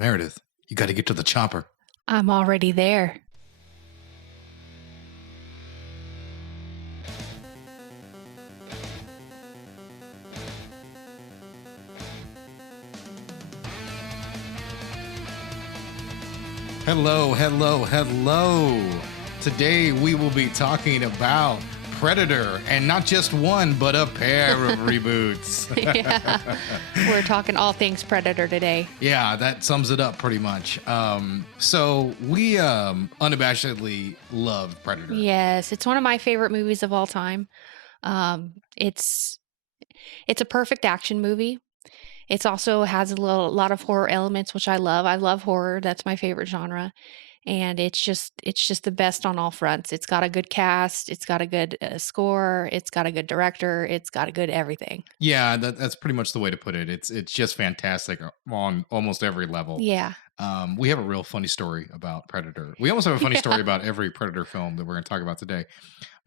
Meredith, you got to get to the chopper. I'm already there. Hello, hello, hello. Today we will be talking about Predator, and not just one, but a pair of reboots. Yeah. We're talking all things Predator today. Yeah, that sums it up pretty much. So we unabashedly love Predator. Yes, it's one of my favorite movies of all time. It's a perfect action movie. It also has a lot of horror elements, which I love. I love horror. That's my favorite genre. And it's just the best on all fronts. It's got a good cast. It's got a good score. It's got a good director. It's got a good everything. Yeah, that's pretty much the way to put it. It's just fantastic on almost every level. Yeah. We have a real funny story about Predator. We almost have a funny story about every Predator film that we're going to talk about today.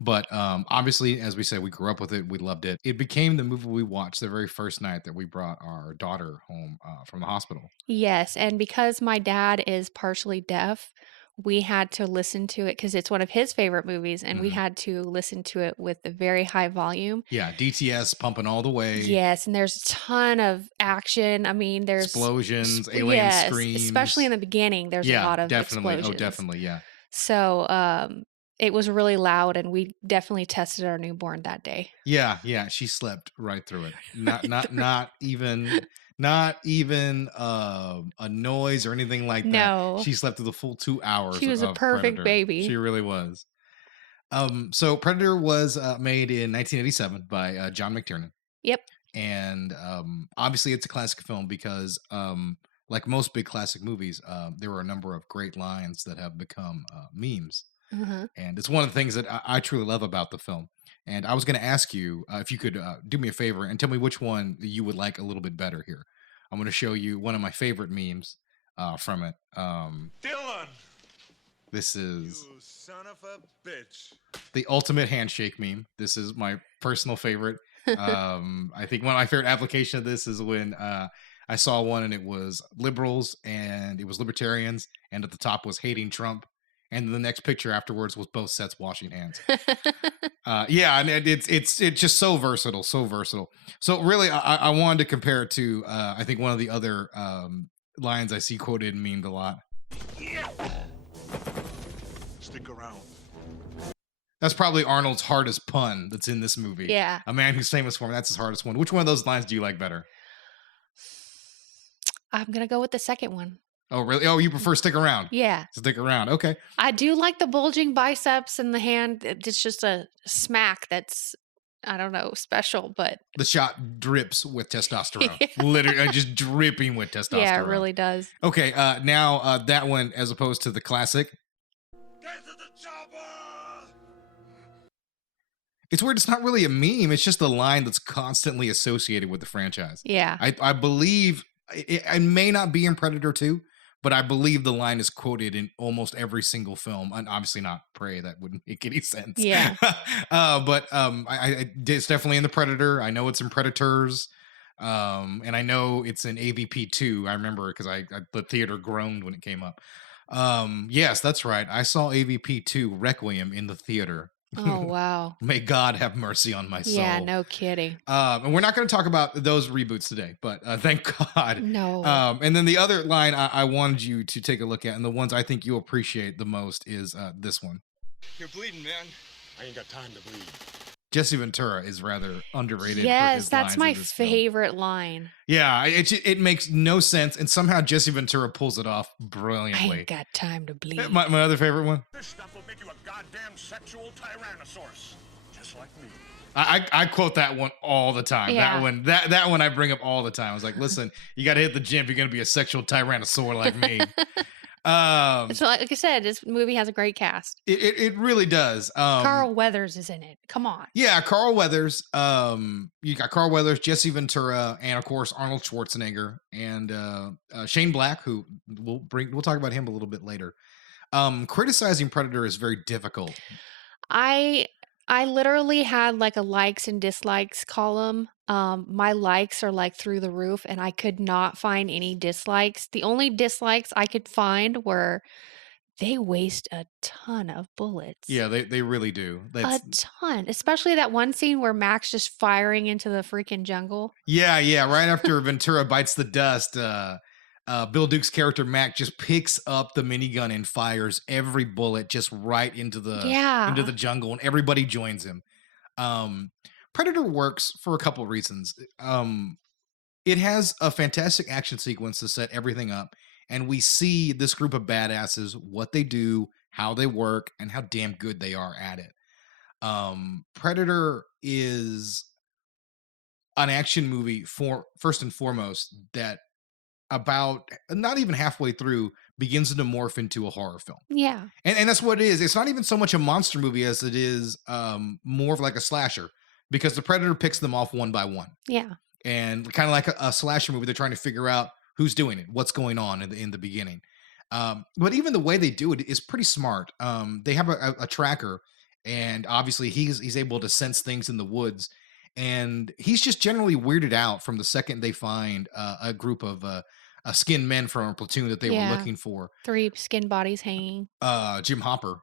But obviously, as we said, we grew up with it. We loved it. It became the movie we watched the very first night that we brought our daughter home from the hospital. Yes, and because my dad is partially deaf, we had to listen to it because it's one of his favorite movies, and we had to listen to it with a very high volume. Yeah, DTS pumping all the way. Yes, and there's a ton of action. I mean, there's explosions, alien screams. Especially in the beginning, there's a lot of definitely. explosions. Oh, definitely, yeah. So, it was really loud, and we definitely tested our newborn that day. Yeah, she slept right through it. Not even a noise or anything like that. No. She slept through the full 2 hours. She was a perfect Predator. baby. She really was. So Predator was made in 1987 by John McTiernan. Yep. And obviously it's a classic film because like most big classic movies, there were a number of great lines that have become memes. And it's one of the things that I truly love about the film. And I was going to ask you if you could do me a favor and tell me which one you would like a little bit better here. I'm going to show you one of my favorite memes from it. Dylan! This is... You son of a bitch. The ultimate handshake meme. This is my personal favorite. I think one of my favorite application of this is when I saw one and it was liberals and it was libertarians. And at the top was hating Trump. And the next picture afterwards was both sets washing hands. Yeah, and it's just so versatile, so versatile. So really, I wanted to compare it to I think one of the other lines I see quoted and memed a lot. Yeah. Stick around. That's probably Arnold's hardest pun that's in this movie. Yeah. A man who's famous for him, that's his hardest one. Which one of those lines do you like better? I'm going to go with the second one. Oh, really? Oh, you prefer stick around? Yeah. Stick around. Okay. I do like the bulging biceps and the hand. It's just a smack that's, I don't know, special, but... The shot drips with testosterone. Yeah. Literally just dripping with testosterone. Yeah, it really does. Okay, now that one as opposed to the classic. Get to the chopper! It's weird. It's not really a meme. It's just a line that's constantly associated with the franchise. Yeah. I believe... It may not be in Predator 2, but I believe the line is quoted in almost every single film, and obviously not Prey. That wouldn't make any sense. Yeah. But it's definitely in the Predator. I know it's in Predators, and I know it's in AVP 2. I remember because the theater groaned when it came up. Yes, that's right. I saw AVP 2 Requiem in the theater. Oh, wow. May God have mercy on my soul. Yeah, no kidding. And we're not going to talk about those reboots today, but thank God. No. And then the other line I wanted you to take a look at, and the ones I think you'll appreciate the most, is this one. You're bleeding, man. I ain't got time to bleed. Jesse Ventura is rather underrated. Yes, that's my film. favorite line. Yeah, it makes no sense, and somehow Jesse Ventura pulls it off I brilliantly. ain't got time to bleed. My other favorite one. This stuff will make you a goddamn sexual tyrannosaurus. Just like me. I quote that one all the time. Yeah. That one I bring up all the time. I was like, listen, you got to hit the gym if you're gonna be a sexual tyrannosaur like me. So like I said, this movie has a great cast. It really does. Carl Weathers is in it. Come on. Yeah, Carl Weathers. You got Carl Weathers, Jesse Ventura, and of course Arnold Schwarzenegger and Shane Black, who we'll talk about him a little bit later. Criticizing Predator is very difficult. I literally had like a likes and dislikes column My likes are like through the roof, and I could not find any dislikes. The only dislikes I could find were they waste a ton of bullets. Yeah, they really do. A That's ton, especially that one scene where Max just firing into the freaking jungle. yeah. Right after Ventura bites the dust, Bill Duke's character Mac just picks up the minigun and fires every bullet just right into the Yeah. jungle, and everybody joins him. Um, Predator works for a couple reasons. It has a fantastic action sequence to set everything up, and we see this group of badasses, what they do, how they work, and how damn good they are at it. Predator is an action movie for first and foremost that about not even halfway through begins to morph into a horror film. Yeah. And that's what it is. It's not even so much a monster movie as it is more of like a slasher, because the predator picks them off one by one. Yeah. And kind of like a slasher movie, they're trying to figure out who's doing it, what's going on in the beginning. But even the way they do it is pretty smart. They have a tracker, and obviously he's able to sense things in the woods, and he's just generally weirded out from the second they find a group of skinned men from a platoon that they were Yeah. looking for. 3 skin bodies hanging. Jim Hopper,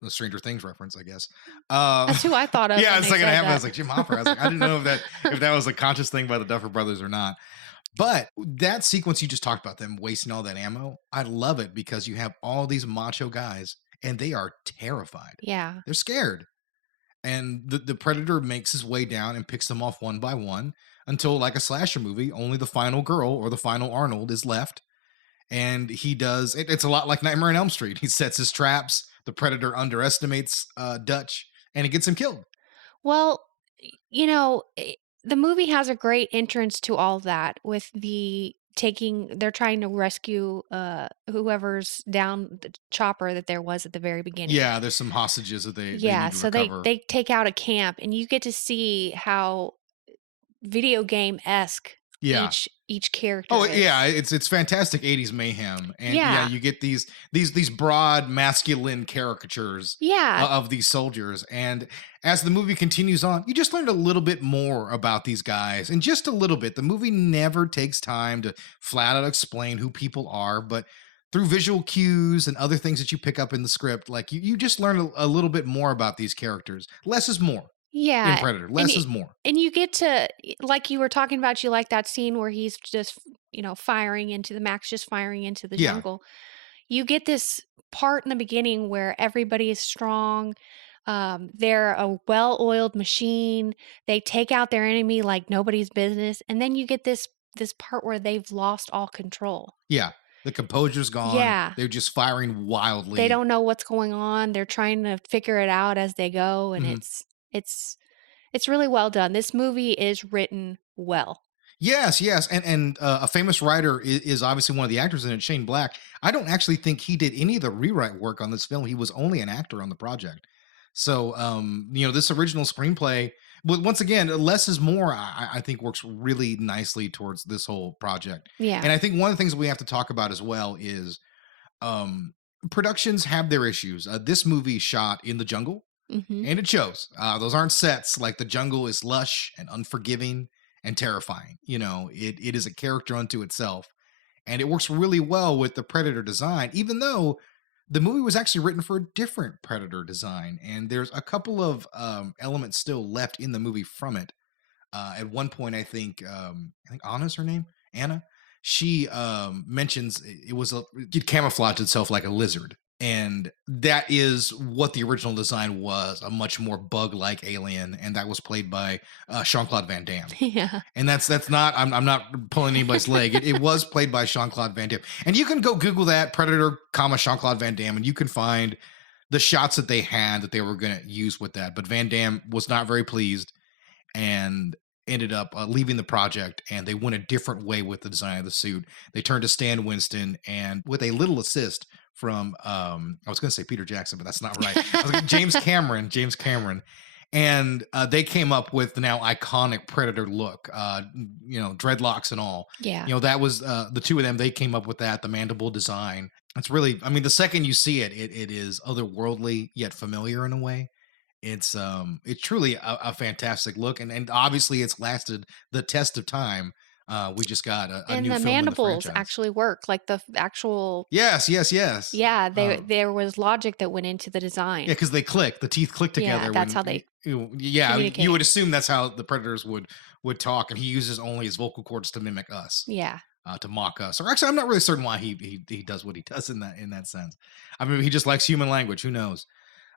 the Stranger Things reference, I guess. That's who I thought of Yeah, when it's they like I said was that. like Jim Hopper. I was like, I didn't know if that was a conscious thing by the Duffer Brothers or not. But that sequence you just talked about, them wasting all that ammo, I love it because you have all these macho guys and they are terrified. Yeah. They're scared. And the predator makes his way down and picks them off one by one until, like a slasher movie, only the final girl or the final Arnold is left. And he does it's a lot like Nightmare on Elm Street. He sets his traps, the predator underestimates Dutch, and it gets him killed. Well, the movie has a great entrance to all that with they're trying to rescue whoever's down the chopper that there was at the very beginning. Yeah, there's some hostages that they Yeah, need to so they recover. they take out a camp and you get to see how video game-esque Yeah. each character Oh is. yeah, it's fantastic 80s mayhem. And yeah, Yeah. you get these broad masculine caricatures Yeah. of these soldiers. And as the movie continues on, you just learn a little bit more about these guys, and just a little bit. The movie never takes time to flat out explain who people are, but through visual cues and other things that you pick up in the script, like you just learn a little bit more about these characters. Less is more in Yeah, Predator. and Less is more. you get to like you were talking about, you like that scene where he's just, firing into the Max just firing into the Yeah. jungle. You get this part in the beginning where everybody is strong. They're a well-oiled machine. They take out their enemy like nobody's business, and then you get this part where they've lost all control. Yeah. The composure's gone. Yeah. They're just firing wildly. They don't know what's going on. They're trying to figure it out as they go, and Mhm. it's really well done. This movie is written well. Yes, and a famous writer is obviously one of the actors in it, Shane Black. I don't actually think he did any of the rewrite work on this film. He was only an actor on the project. So, this original screenplay, but once again, less is more. I think works really nicely towards this whole project. Yeah. And I think one of the things we have to talk about as well is um, productions have their issues. This movie shot in the jungle, Mhm. and it shows. Those aren't sets. Like, the jungle is lush and unforgiving and terrifying. It is a character unto itself, and it works really well with the predator design, even though the movie was actually written for a different predator design, and there's a couple of elements still left in the movie from it. At one point, I think Anna's her name, Anna. She mentions it camouflaged itself like a lizard, and that is what the original design was, a much more bug-like alien, and that was played by Jean-Claude Van Damme. Yeah. And that's not, I'm not pulling anybody's leg. It was played by Jean-Claude Van Damme. And you can go Google that, Predator, Jean-Claude Van Damme, and you can find the shots that they had that they were going to use with that. But Van Damme was not very pleased and ended up leaving the project, and they went a different way with the design of the suit. They turned to Stan Winston, and with a little assist from, I was going to say Peter Jackson, but that's not right. James Cameron, and they came up with the now iconic Predator look, dreadlocks and all. Yeah. That was the two of them. They came up with that, the mandible design. It's really, the second you see it, it is otherworldly yet familiar in a way. It's truly a fantastic look, and obviously it's lasted the test of time. We just got a And new the film in the mandibles franchise. actually work, like actual. Yes, yes, yes. Yeah, Um, there was logic that went into the yeah, design. because they click, the teeth click Yeah, together that's when how they yeah, you communicate. would assume that's how the predators would talk, and he uses only his vocal cords to mimic us. Yeah. To mock us. Or actually, I'm not really certain why he does what he does in that sense. I mean, he just likes human language. Who knows?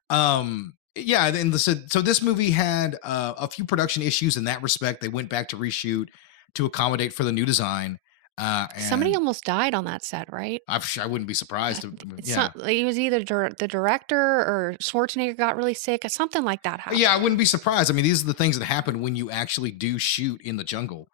Yeah, and so this movie had a few production issues in that respect. They went back to reshoot to accommodate for the new design. Somebody And almost died on that set, right? I wouldn't be surprised. It's Yeah, not, like, it was either the director or Schwarzenegger got really sick or something like that yeah, I happened. wouldn't be surprised. I mean, these are the things that happen when you actually do shoot in the jungle.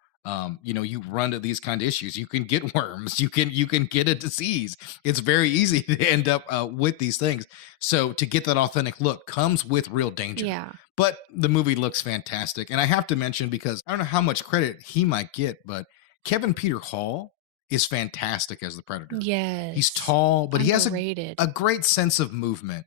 You run to these kind of issues. You can get worms. You can get a disease. It's very easy to end up with these things. So to get that authentic look comes with real danger. Yeah. But the movie looks fantastic, and I have to mention, because I don't know how much credit he might get, but Kevin Peter Hall is fantastic as the Predator. He's Yes. tall, but he has Underrated. a great sense of movement.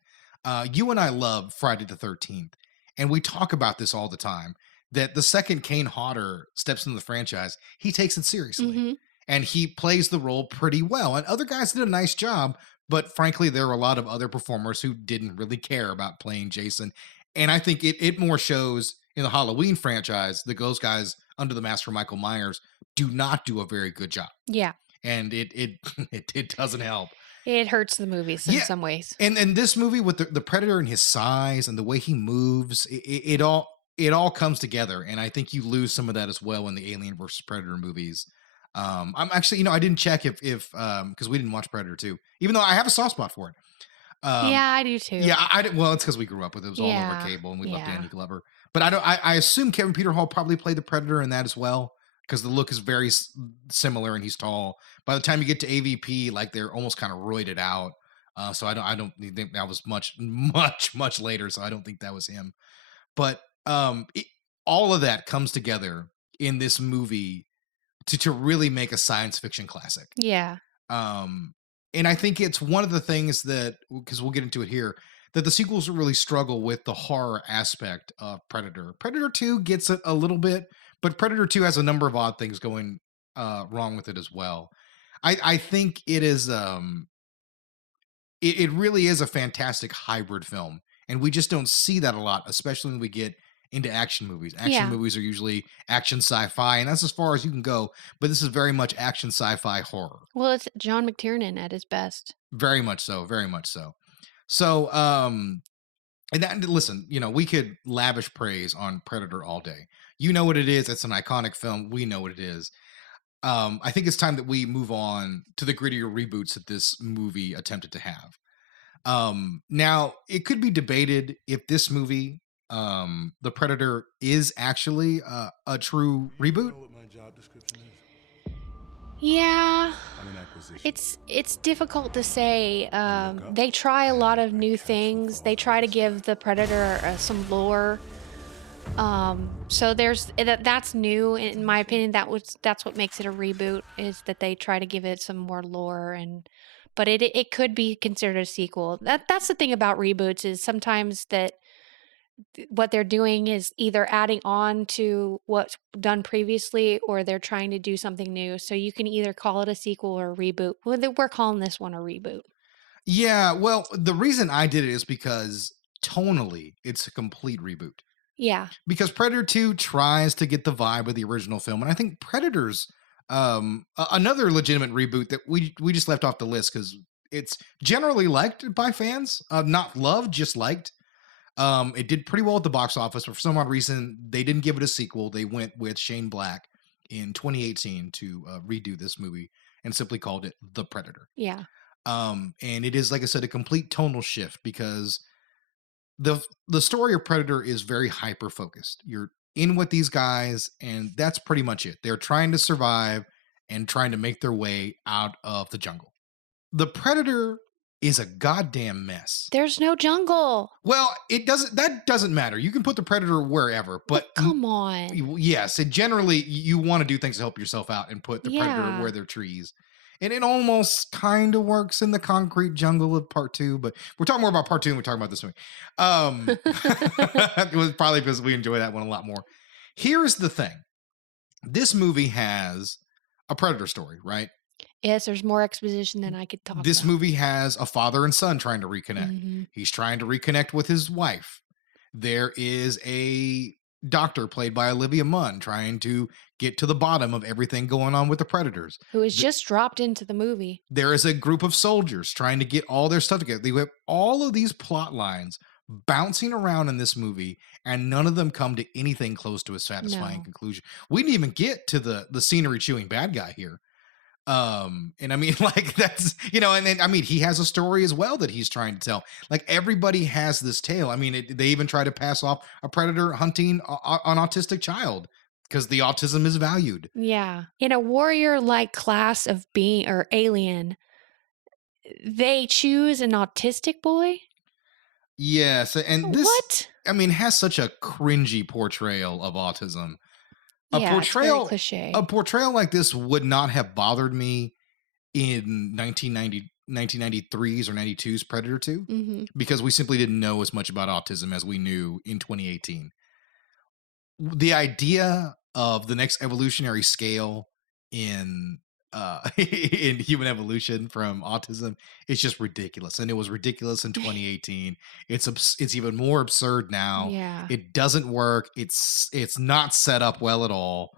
You and I love Friday the 13th, and we talk about this all the time, that the second Kane Hodder steps into the franchise, he takes it seriously. Hmm. And he plays the role pretty well. And other guys did a nice job, but frankly, there were a lot of other performers who didn't really care about playing Jason. And I think it more shows in the Halloween franchise that those guys under the mask for Michael Myers do not do a very good job. Yeah. And it doesn't help. It hurts the movies in Yeah, some ways. and this movie with the Predator and his size and the way he moves, it all comes together. And I think you lose some of that as well in the Alien versus Predator movies. I'm actually, I didn't check if because we didn't watch Predator 2, even though I have a soft spot for it. Yeah, I do too. Yeah, I didn't. Well, it's because we grew up with it. It was all over Yeah. cable, and we loved Yeah. Danny Glover. But I don't. I assume Kevin Peter Hall probably played the Predator in that as well, because the look is very similar, and he's tall. By the time you get to AVP, like they're almost kind of roided out. So I don't think that was much later. So I don't think that was him. But all of that comes together in this movie to really make a science fiction classic. Yeah. And I think it's one of the things that, because we'll get into it here, that the sequels really struggle with the horror aspect of Predator. Predator 2 gets it a little bit, but Predator 2 has a number of odd things going wrong with it as well. I think it is it really is a fantastic hybrid film, and we just don't see that a lot, especially when we get into action movies. Action Yeah. movies are usually action sci-fi, and that's as far as you can go, but this is very much action sci-fi horror. Well, it's John McTiernan at his best. Very much so, very much so. So, and that, listen, we could lavish praise on Predator all day. You know what it is. It's an iconic film. We know what it is. I think it's time that we move on to the grittier reboots that this movie attempted to have. Now, it could be debated if this movie, The Predator, is actually a true reboot. What my job description is? Yeah. I'm an acquisition. It's difficult to say. They try a lot of new things. They try to give the Predator some lore. So that's new in my opinion. That's what makes it a reboot, is that they try to give it some more lore, but it could be considered a sequel. That's the thing about reboots, is sometimes that what they're doing is either adding on to what's done previously, or they're trying to do something new. So you can either call it a sequel or a reboot. Well, we're calling this one a reboot. Yeah, well, the reason I did it is because tonally, it's a complete reboot. Yeah. Because Predator 2 tries to get the vibe of the original film, and I think Predator's another legitimate reboot that we just left off the list because it's generally liked by fans, not loved, just liked. It did pretty well at the box office, but for some odd reason, they didn't give it a sequel. They went with Shane Black in 2018 to redo this movie and simply called it The Predator. Yeah. And it is, like I said, a complete tonal shift, because the story of Predator is very hyper focused. You're in with these guys, and that's pretty much it. They're trying to survive and trying to make their way out of the jungle. The Predator is a goddamn mess. There's no jungle. Well, that doesn't matter. You can put the Predator wherever, but come on. yes, generally you want to do things to help yourself out and put the Predator Yeah. where there are trees. And it almost kind of works in the concrete jungle of part two, but we're talking more about part two than we're talking about this movie. It was probably because we enjoy that one a lot more. Here's the thing. This movie has a predator story, right? Yes, there's more exposition than I could talk This about. movie has a father and son trying to reconnect. Mhm. He's trying to reconnect with his wife. There is a doctor played by Olivia Munn trying to get to the bottom of everything going on with the predators. Who was just dropped into the movie. There is a group of soldiers trying to get all their stuff together. They have all of these plot lines bouncing around in this movie, and none of them come to anything close to a satisfying No. conclusion. We didn't even get to the scenery chewing bad guy here. And I mean, like, that's, and then I mean, he has a story as well that he's trying to tell. Like, everybody has this tale. I mean, they even try to pass off a predator hunting an autistic child because the autism is valued. Yeah. In a warrior-like class of being or alien, they choose an autistic boy? Yes, and this, What? I mean, has such a cringy portrayal of autism. Yeah, it's very cliche. A portrayal like this would not have bothered me in 1993's or 92's Predator 2 Mhm. because we simply didn't know as much about autism as we knew in 2018. The idea of the next evolutionary scale in in human evolution from autism is just ridiculous, and it was ridiculous in 2018. It's even more absurd now. Yeah. It doesn't work. It's not set up well at all.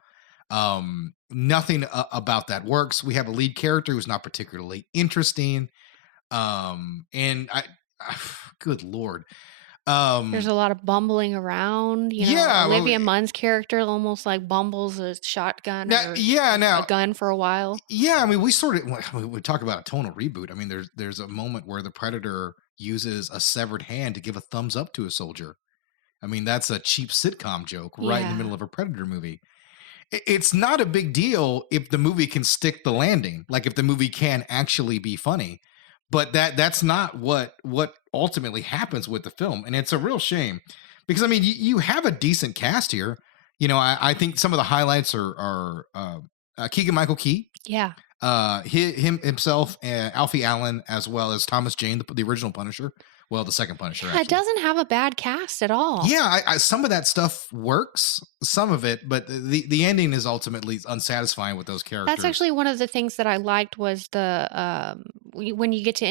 Nothing about that works. We have a lead character who's not particularly interesting. And good lord. There's a lot of bumbling around. Yeah, well, Olivia Munn's character almost like bumbles a shotgun now, or yeah, now a gun for a while. yeah, I mean, we sort of we talk about a tonal reboot. I mean, there's a moment where the predator uses a severed hand to give a thumbs up to a soldier. I mean, that's a cheap sitcom joke right in the Yeah. middle of a predator movie. It's not a big deal if the movie can stick the landing, like if the movie can actually be funny. But that's not what ultimately happens with the film, and it's a real shame because I mean, you have a decent cast here. I think some of the highlights are Keegan-Michael Key, Yeah. himself, Alfie Allen, as well as Thomas Jane, the original Punisher. Well, the second Punisher. Yeah, Actually. it doesn't have a bad cast at all. Yeah, I some of that stuff works, some of it, but the ending is ultimately unsatisfying with those characters. That's actually one of the things that I liked was when you get to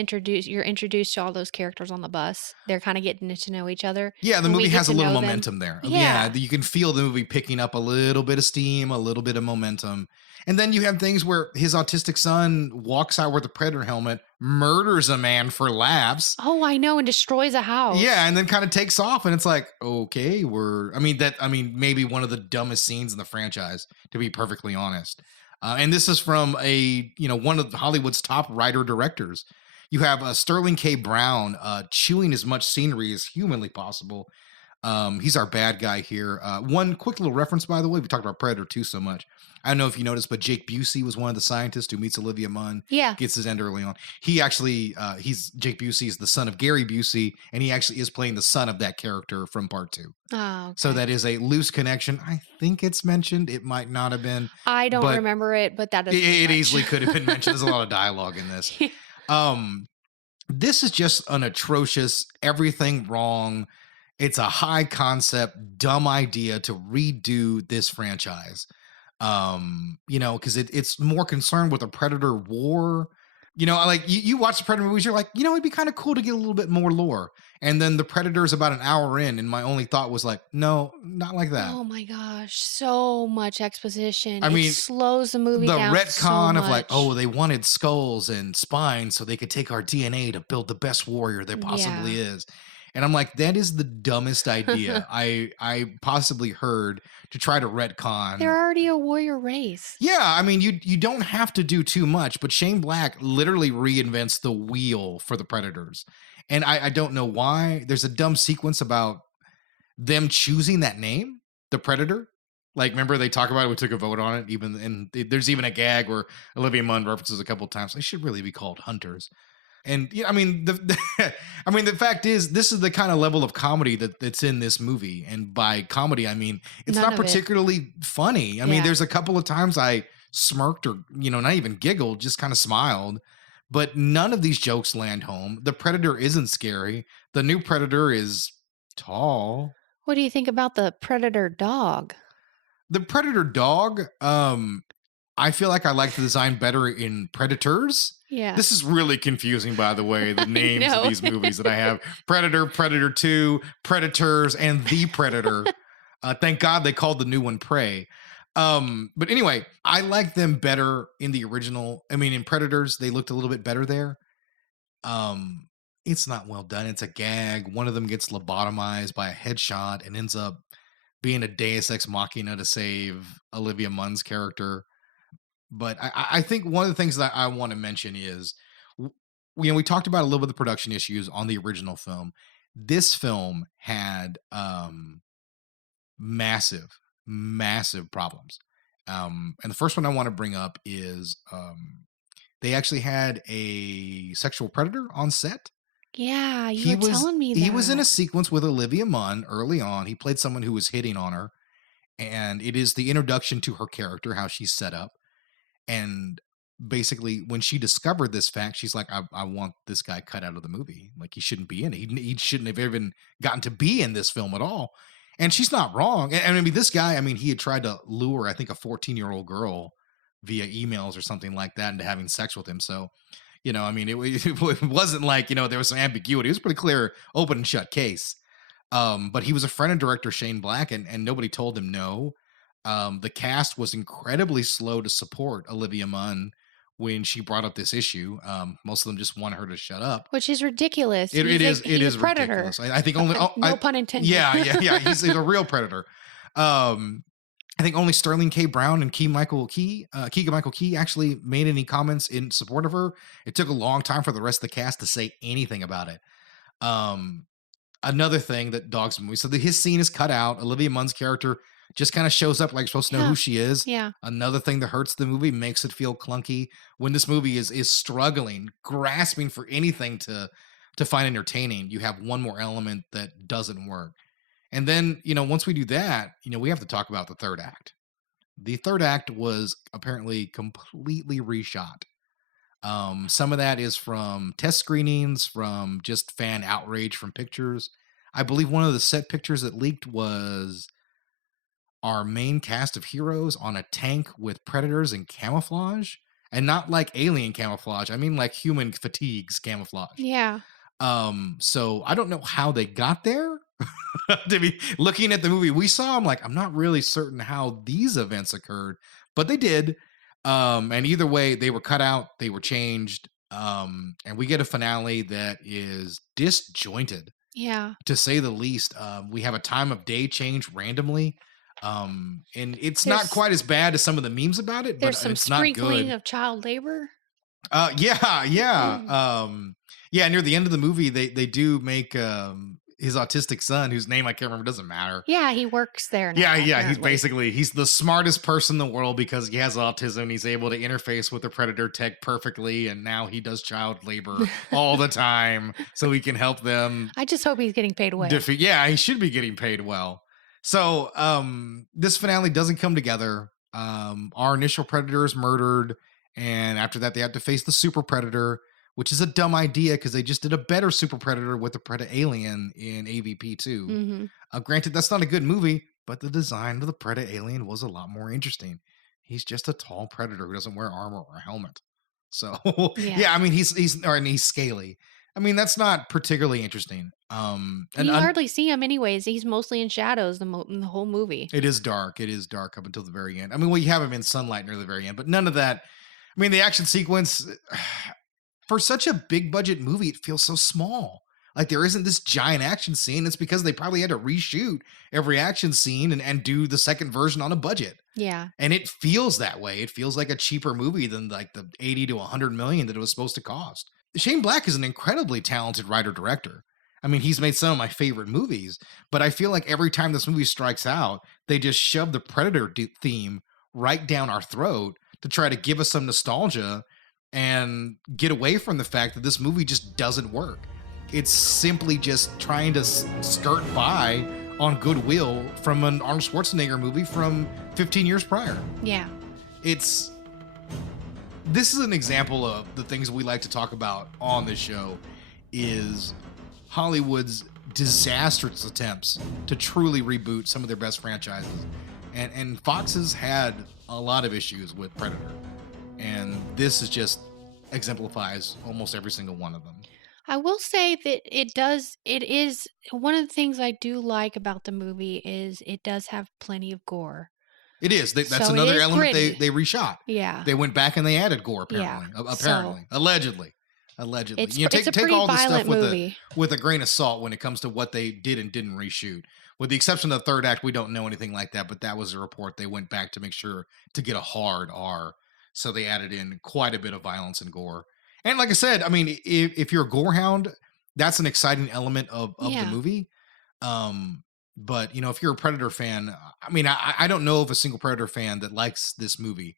you're introduced to all those characters on the bus. They're kind of getting to know each other. Yeah, the When we movie get has a to little know them. momentum there. Yeah. You can feel the movie picking up a little bit of steam, a little bit of momentum. And then you have things where his autistic son walks out with a predator helmet, murders a man for laughs. Oh, I know, and destroys a house. Yeah, and then kind of takes off, and it's like, okay, maybe one of the dumbest scenes in the franchise, to be perfectly honest. And this is from one of Hollywood's top writer directors. You have Sterling K. Brown chewing as much scenery as humanly possible. He's our bad guy here. One quick little reference, by the way, we talked about Predator 2 so much. I don't know if you noticed, but Jake Busey was one of the scientists who meets Olivia Munn. Yeah. Gets his end early on. He actually, Jake Busey is the son of Gary Busey, and he actually is playing the son of that character from part 2. Oh, okay. So that is a loose connection. I think it's mentioned. It might not have been. I don't but remember it, but that doesn't It much. easily could have been mentioned. There's a lot of dialogue in this. This is just an atrocious, everything wrong. It's a high concept, dumb idea to redo this franchise. Because it's more concerned with a Predator war. Like you watch the Predator movies, you're like, it'd be kind of cool to get a little bit more lore. And then the Predator is about an hour in, and my only thought was like, no, not like that. Oh my gosh, so much exposition. I mean, it slows the movie The down retcon so of like, much. oh, they wanted skulls and spines so they could take our DNA to build the best warrior there possibly is. And I'm like, that is the dumbest idea I possibly heard to try to retcon. They're already a warrior race. Yeah, I mean, you don't have to do too much, but Shane Black literally reinvents the wheel for the Predators. And I don't know why. There's a dumb sequence about them choosing that name, the Predator. Like, remember they talk about it, we took a vote on it, and there's even a gag where Olivia Munn references a couple of times, they should really be called Hunters. And I mean, the fact is, this is the kind of level of comedy that's in this movie. And by comedy, I mean, it's None not of it. particularly funny. I mean, Yeah. there's a couple of times I smirked or, not even giggled, just kind of smiled. But none of these jokes land home. The Predator isn't scary. The new Predator is tall. What do you think about the Predator dog? The Predator dog, I feel like I like the design better in Predators. Yeah. This is really confusing, by the way, the names of know. these movies that I have. Predator, Predator 2, Predators, and The Predator. Thank God they called the new one Prey. But anyway, I like them better in the original. I mean, in Predators, they looked a little bit better there. It's not well done. It's a gag. One of them gets lobotomized by a headshot and ends up being a deus ex machina to save Olivia Munn's character. But I think one of the things that I want to mention is, we talked about a little bit of the production issues on the original film. This film had massive problems. And the first one I want to bring up is they actually had a sexual predator on set. Yeah, you were telling me that. He was in a sequence with Olivia Munn early on. He played someone who was hitting on her. And it is the introduction to her character, how she's set up. And basically, when she discovered this fact, she's like, I want this guy cut out of the movie. Like, he shouldn't be in it. He shouldn't have even gotten to be in this film at all. And she's not wrong. And I mean, this guy, he had tried to lure, I think, a 14-year-old girl via emails or something like that into having sex with him. So, it wasn't like, there was some ambiguity. It was a pretty clear, open and shut case. But he was a friend of director Shane Black, and nobody told him no. The cast was incredibly slow to support Olivia Munn when she brought up this issue. Most of them just wanted her to shut up, which is ridiculous. It is a predator. Ridiculous. I think only no pun intended. Yeah. He's a real predator. I think only Sterling K. Brown and Keegan-Michael Key actually made any comments in support of her. It took a long time for the rest of the cast to say anything about it. Another thing that dogs the movie, so his scene is cut out. Olivia Munn's character just kind of shows up like you're supposed to know who she is. Yeah. Another thing that hurts the movie, makes it feel clunky when this movie is struggling, grasping for anything to find entertaining. You have one more element that doesn't work. And then, once we do that, we have to talk about the third act. The third act was apparently completely reshot. Some of that is from test screenings, from just fan outrage from pictures. I believe one of the set pictures that leaked was our main cast of heroes on a tank with predators in camouflage, and not like alien camouflage. I mean, like human fatigues camouflage. Yeah. So I don't know how they got there. To be looking at the movie we saw, I'm like, I'm not really certain how these events occurred, but they did. And either way, they were cut out, they were changed. And we get a finale that is disjointed. Yeah. To say the least. We have a time of day change randomly. And there's not quite as bad as some of the memes about it, but it's not good. There's some sprinkling of child labor. Yeah. Near the end of the movie, they do make his autistic son, whose name I can't remember, doesn't matter. Yeah, he works there now. Yeah. He's the smartest person in the world because he has autism. He's able to interface with the predator tech perfectly, and now he does child labor all the time so he can help them. I just hope he's getting paid well. He should be getting paid well. So this finale doesn't come together. Our initial predator is murdered, and after that they have to face the super predator, which is a dumb idea because they just did a better super predator with the Predator-Alien in AVP 2. Mm-hmm. Granted, that's not a good movie, but the design of the Predator-Alien was a lot more interesting. He's just a tall predator who doesn't wear armor or a helmet. So, he's scaly. That's not particularly interesting. You hardly see him anyways. He's mostly in shadows in the whole movie. It is dark. It is dark up until the very end. You have him in sunlight near the very end, but none of that. The action sequence, for such a big budget movie, it feels so small. Like there isn't this giant action scene. It's because they probably had to reshoot every action scene and do the second version on a budget. Yeah. And it feels that way. It feels like a cheaper movie than like the 80 to 100 million that it was supposed to cost. Shane Black is an incredibly talented writer-director. He's made some of my favorite movies, but I feel like every time this movie strikes out, they just shove the Predator theme right down our throat to try to give us some nostalgia and get away from the fact that this movie just doesn't work. It's simply just trying to skirt by on goodwill from an Arnold Schwarzenegger movie from 15 years prior. Yeah. It's this is an example of the things we like to talk about on this show is Hollywood's disastrous attempts to truly reboot some of their best franchises. And Fox has had a lot of issues with Predator. And this is just exemplifies almost every single one of them. I will say that it is one of the things I do like about the movie is it does have plenty of gore. It is. That's So it another is element gritty. they reshot. Yeah. They went back and they added gore, Yeah. apparently. So Apparently. Allegedly. it's You know, it's a take pretty all this stuff violent movie. with a grain of salt when it comes to what they did and didn't reshoot. With the exception of the third act, we don't know anything like that, but that was a report. They went back to make sure to get a hard R. So they added in quite a bit of violence and gore. And like I said, I mean, if you're a gore hound, that's an exciting element of the Yeah. movie. But you know, if you're a Predator fan, I mean, I don't know of a single Predator fan that likes this movie,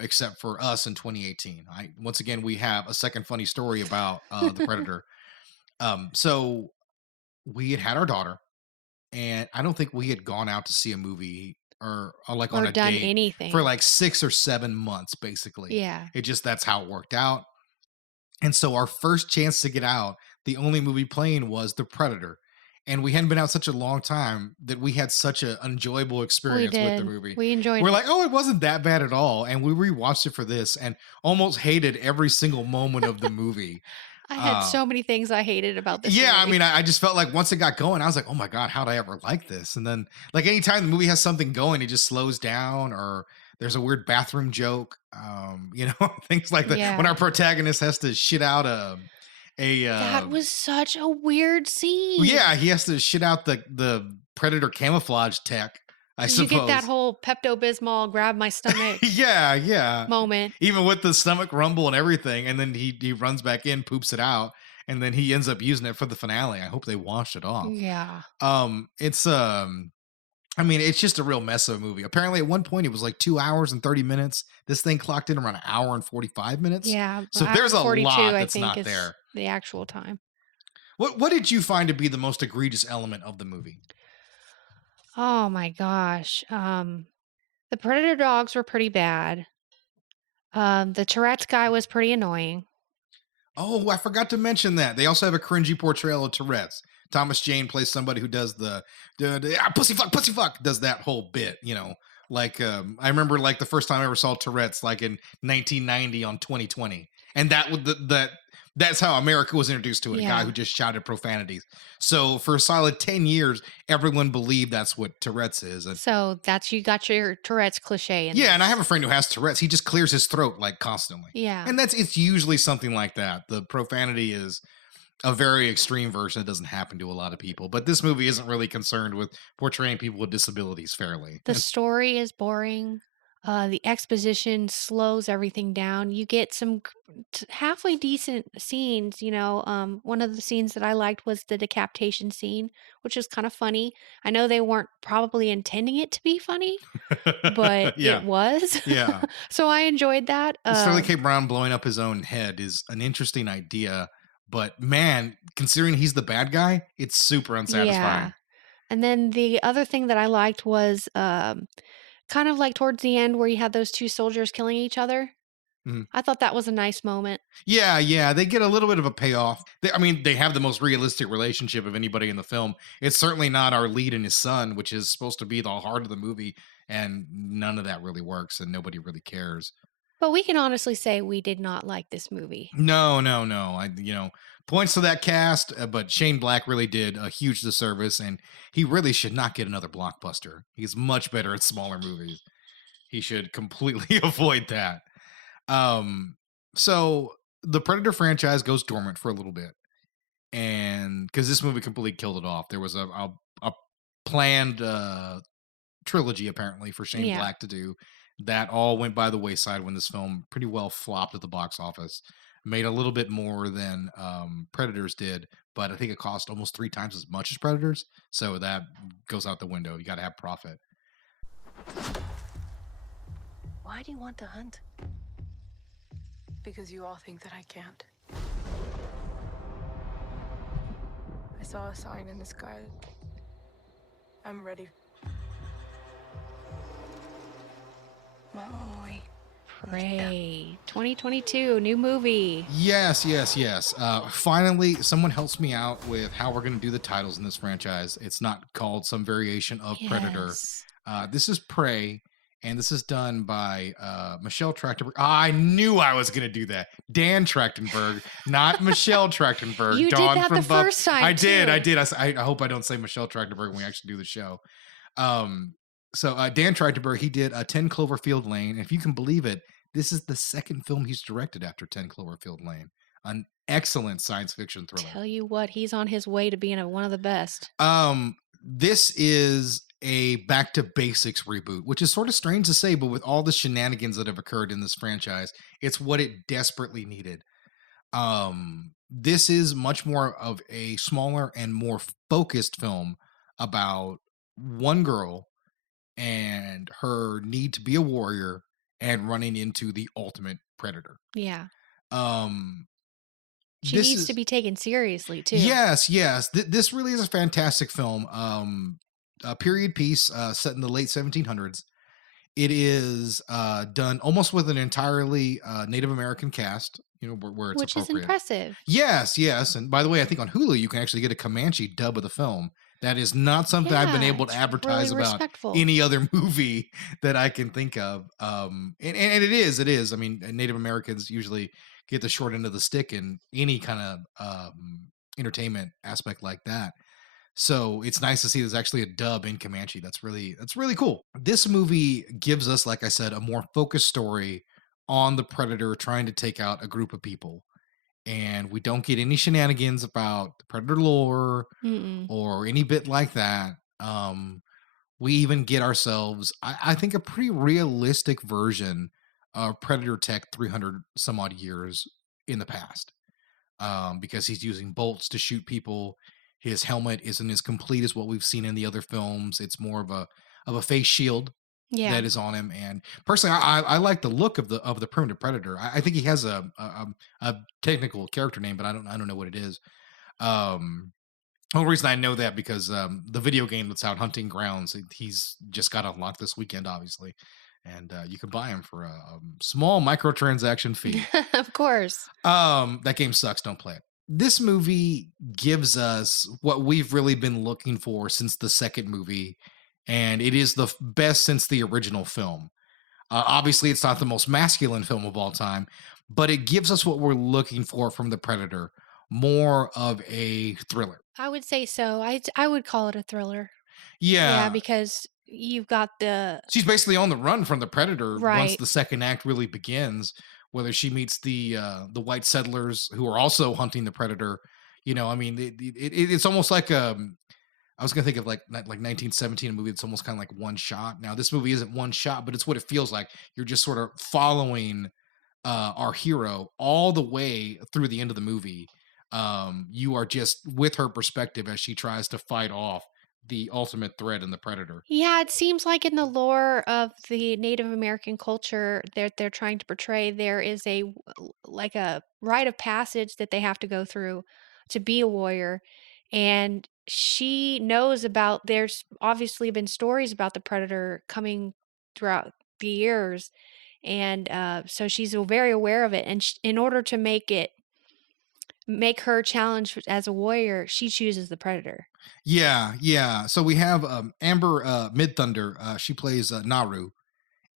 except for us in 2018. Once again, we have a second funny story about the Predator. So we had our daughter, and I don't think we had gone out to see a movie or like on Or a done date anything. for like 6 or 7 months, basically. Yeah. That's how it worked out. And so our first chance to get out, the only movie playing was The Predator. And we hadn't been out such a long time that we had such an enjoyable We experience with the did. movie. We enjoyed We're it. like, oh, it wasn't that bad at all. And we rewatched it for this and almost hated every single moment of the movie. I had so many things I hated about this Yeah, I movie. mean, I just felt like once it got going, I was like, oh my God, how'd I ever like this? And then, like, anytime the movie has something going, it just slows down or there's a weird bathroom joke, you know, things like that. When Yeah. our protagonist has to shit out That was such a weird scene. yeah, he has to shit out the Predator camouflage tech, I Did you suppose. get that whole Pepto-Bismol grab my stomach yeah. moment? Even with the stomach rumble and everything, and then he runs back in, poops it out, and then he ends up using it for the finale. I hope they washed it off. Yeah. It's I mean, it's just a real mess of a movie. Apparently, at one point, it was like 2 hours and 30 minutes. This thing clocked in around an hour and 45 minutes. Yeah. So hour there's a 42, lot I that's think, not is there. the actual time. What did you find to be the most egregious element of the movie? Oh my gosh. The Predator dogs were pretty bad. The Tourette's guy was pretty annoying. Oh, I forgot to mention that. They also have a cringy portrayal of Tourette's. Thomas Jane plays somebody who does the pussy fuck, does that whole bit, you know. Like, I remember like the first time I ever saw Tourette's, like in 1990 on 2020. And that's how America was introduced to it, a guy Yeah. who just shouted profanities. So for a solid 10 years, everyone believed that's what Tourette's is. And So you got your Tourette's cliche in yeah, and I this. have a friend who has Tourette's. He just clears his throat like constantly. Yeah. And it's usually something like that. The profanity is a very extreme version. It doesn't happen to a lot of people. But this movie isn't really concerned with portraying people with disabilities fairly. The story is boring. The exposition slows everything down. You get some halfway decent scenes. You know, one of the scenes that I liked was the decapitation scene, which is kind of funny. I know they weren't probably intending it to be funny, but Yeah. it was. Yeah. So I enjoyed that. Sterling K. Brown blowing up his own head is an interesting idea. But man, considering he's the bad guy, it's super unsatisfying. Yeah. And then the other thing that I liked was kind of like towards the end where you had those two soldiers killing each other. Mhm. I thought that was a nice moment. Yeah, they get a little bit of a payoff. They have the most realistic relationship of anybody in the film. It's certainly not our lead and his son, which is supposed to be the heart of the movie, and none of that really works, and nobody really cares. But we can honestly say we did not like this movie. No. Points to that cast, but Shane Black really did a huge disservice, and he really should not get another blockbuster. He's much better at smaller movies. He should completely avoid that. So the Predator franchise goes dormant for a little bit, and because this movie completely killed it off, there was a planned trilogy apparently for Shane Yeah. Black to do. That all went by the wayside when this film pretty well flopped at the box office. Made a little bit more than Predators did, but I think it cost almost 3 times as much as Predators. So that goes out the window. You got to have profit. Why do you want to hunt? Because you all think that I can't. I saw a sign in the sky. I'm ready. My only Prey 2022 new movie. Yes, yes, yes. Finally, someone helps me out with how we're going to do the titles in this franchise. It's not called some variation of Predator. Yes. This is Prey, and this is done by Michelle Trachtenberg. I knew I was going to do that. Dan Trachtenberg, not Michelle Trachtenberg. You did Dawn that from the first time, I did. too. I did. I hope I don't say Michelle Trachtenberg when we actually do the show. Dan Trachtenberg, he did 10 Cloverfield Lane. And if you can believe it, this is the second film he's directed after 10 Cloverfield Lane. An excellent science fiction thriller. Tell you what, he's on his way to being one of the best. This is a back to basics reboot, which is sort of strange to say, but with all the shenanigans that have occurred in this franchise, it's what it desperately needed. This is much more of a smaller and more focused film about one girl and her need to be a warrior and running into the ultimate predator. Yeah. Um She needs to be taken seriously too. Yes. This really is a fantastic film. A period piece set in the late 1700s. It is done almost with an entirely Native American cast, where it's which is appropriate. impressive. Yes. And by the way, I think on Hulu you can actually get a Comanche dub of the film. That is not something I've been able to advertise really about respectful. any other movie that I can think of. And it is. I mean, Native Americans usually get the short end of the stick in any kind of entertainment aspect like that. So it's nice to see there's actually a dub in Comanche. That's really cool. This movie gives us, like I said, a more focused story on the predator trying to take out a group of people. And we don't get any shenanigans about the predator lore or any bit like that. We even get ourselves, I think, a pretty realistic version of Predator tech 300 some odd years in the past. Because he's using bolts to shoot people. His helmet isn't as complete as what we've seen in the other films. It's more of a face shield that is on him. And personally, I like the look of the primitive predator. I think he has a technical character name, but I don't know what it is. The only reason I know that because the video game that's out, Hunting Grounds, he's just got unlocked this weekend, obviously. And you can buy him for a small microtransaction fee. Of course. That game sucks. Don't play it. This movie gives us what we've really been looking for since the second movie, and it is the best since the original film. Obviously, it's not the most masculine film of all time, but it gives us what we're looking for from the Predator, more of a thriller. I would say so. I would call it a thriller. Yeah, because you've got she's basically on the run from the Predator once Right. the second act really begins. Whether she meets the white settlers who are also hunting the predator, I mean, it's almost like I was gonna think of like 1917, a movie that's almost kind of like one shot. Now this movie isn't one shot, but it's what it feels like. You're just sort of following our hero all the way through the end of the movie. You are just with her perspective as she tries to fight off the ultimate threat in the predator. Yeah, it seems like in the lore of the Native American culture they're trying to portray, there is like a rite of passage that they have to go through to be a warrior. And she knows about there's obviously been stories about the predator coming throughout the years. And so she's very aware of it. And in order to make her challenge as a warrior, she chooses the predator. Yeah. So we have Amber Midthunder. She plays Naru,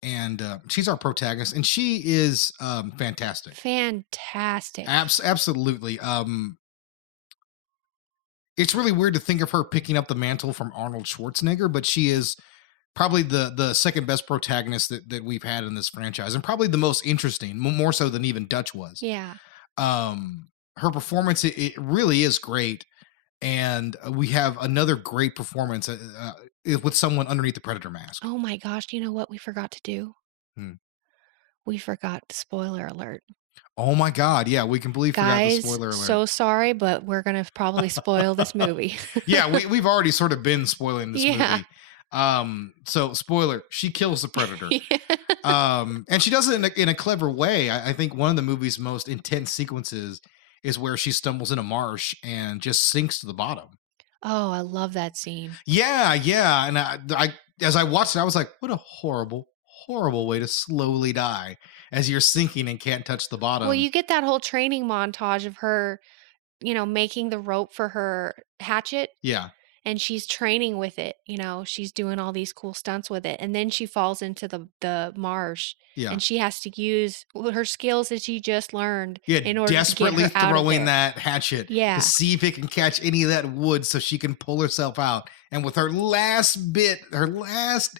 and she's our protagonist, and she is fantastic. Fantastic. Absolutely. It's really weird to think of her picking up the mantle from Arnold Schwarzenegger, but she is probably the second best protagonist that we've had in this franchise, and probably the most interesting, more so than even Dutch was. Yeah. Her performance, it really is great. And we have another great performance with someone underneath the predator mask. Oh my gosh, you know what we forgot to do? We forgot the spoiler alert. Oh my God. Yeah, we completely forgot the spoiler alert. So sorry, but we're going to probably spoil this movie. Yeah, we've already sort of been spoiling this movie. So spoiler, she kills the predator. And she does it in a clever way. I think one of the movie's most intense sequences is where she stumbles in a marsh and just sinks to the bottom. Oh, I love that scene. Yeah. And I as I watched it, I was like, what a horrible way to slowly die. as you're sinking and can't touch the Well, bottom. you get that whole training montage of her, making the rope for her hatchet, Yeah, and she's training with it. She's doing all these cool stunts with it, and then she falls into the marsh, yeah. and she has to use her skills that she just learned Yeah, in order to get desperately her out of throwing there. that hatchet to Yeah. see if it can catch any of that wood so she can pull herself out. And with her last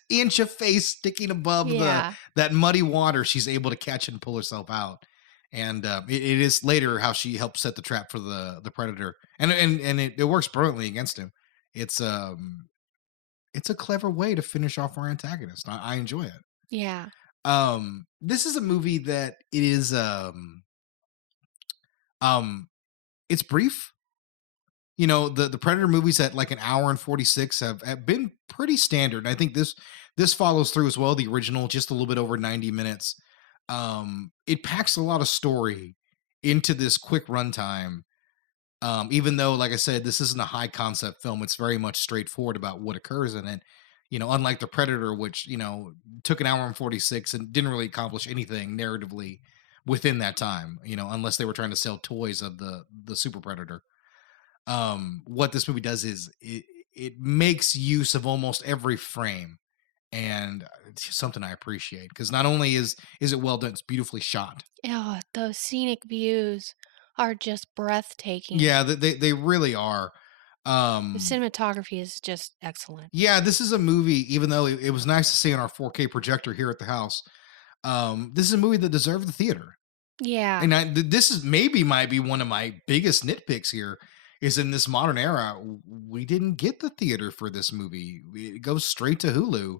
inch of face sticking above Yeah. that muddy water, she's able to catch it and pull herself out. And it is later how she helps set the trap for the predator, and it works brilliantly against him. It's it's a clever way to finish off our antagonist. I enjoy it. Yeah. This is a movie that it is um it's brief. The Predator movies at like an hour and 46 have been pretty standard. And I think this follows through as well. The original, just a little bit over 90 minutes. It packs a lot of story into this quick runtime. Even though, like I said, this isn't a high concept film, it's very much straightforward about what occurs in it. Unlike the Predator, which took an hour and 46 and didn't really accomplish anything narratively within that time. Unless they were trying to sell toys of the Super Predator. What this movie does is it makes use of almost every frame, and it's something I appreciate because not only is it well done, it's beautifully shot. Oh, those scenic views are just breathtaking. Yeah, they really are. The cinematography is just excellent. Yeah, this is a movie. Even though it was nice to see on our 4K projector here at the house, this is a movie that deserved the theater. Yeah. And this is might be one of my biggest nitpicks here. Is in this modern era, we didn't get the theater for this movie. It goes straight to Hulu.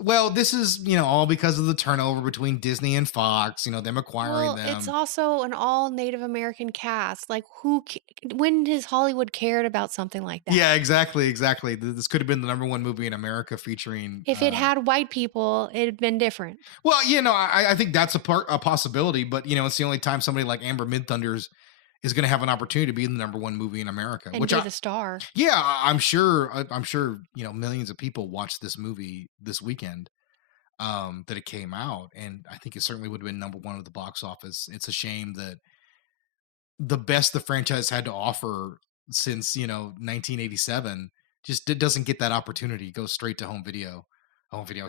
Well, this is all because of the turnover between Disney and Fox. Them acquiring them. It's also an all Native American cast. Like, when has Hollywood cared about something like that? Yeah, exactly. This could have been the number one movie in America featuring. If it had white people, it'd been different. Well, I think that's a possibility, but it's the only time somebody like Amber Midthunders is going to have an opportunity to be in the number one movie in America, And be the star. Yeah, I'm sure. Millions of people watched this movie this weekend that it came out, and I think it certainly would have been number one at the box office. It's a shame that the best the franchise had to offer since 1987 just doesn't get that opportunity. It goes straight to home video,